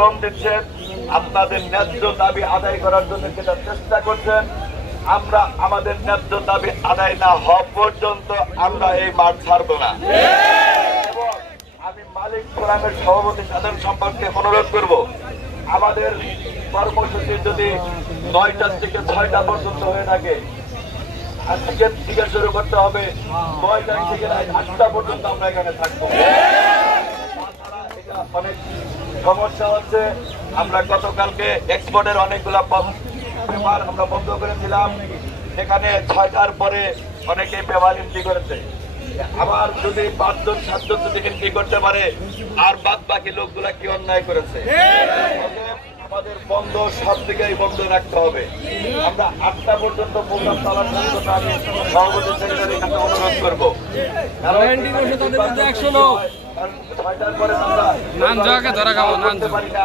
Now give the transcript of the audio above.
শ্রম দিচ্ছেন, আপনাদের ন্যায্য দাবি আদায় করার জন্য যেটা চেষ্টা করছেন, আমরা আমাদের ন্যায্য দাবি আদায় না হওয়া পর্যন্ত আমরা এই মাঠ ছাড়বো না। এবং আমি মালিক ফোরামের সভাপতি সাধারণ সম্পাদককে অনুরোধ করব, আমাদের কর্মসূচি যদি 9টা থেকে 6টা পর্যন্ত হয়ে থাকে, আজকে থেকে শুরু করতে হবে 9টা থেকে 8টা পর্যন্ত আমরা এখানে থাকবো। তাছাড়া এটা অনেক সমস্যা হচ্ছে। আমরা গতকালকে এক্সপোর্টের অনেকগুলা পেপার আমরা বন্ধ করেছিলাম, সেখানে 6টার পরে অনেকে পেপার এন্ট্রি করেছে। আবার যদি 5জন 7জন যদি এন্ট্রি করতে পারে, আর বাদ বাকি লোকগুলা কি অন্যায় করেছে? আমাদের বন্ধ সব দিকেই বন্ধ রাখতে হবে। আমরা 8টা পর্যন্ত প্রোগ্রাম চালানোর জন্য আমি সভাপতি সেক্রেটারি কাছে অনুরোধ করবো। 6টার পরে আমরা পারি না।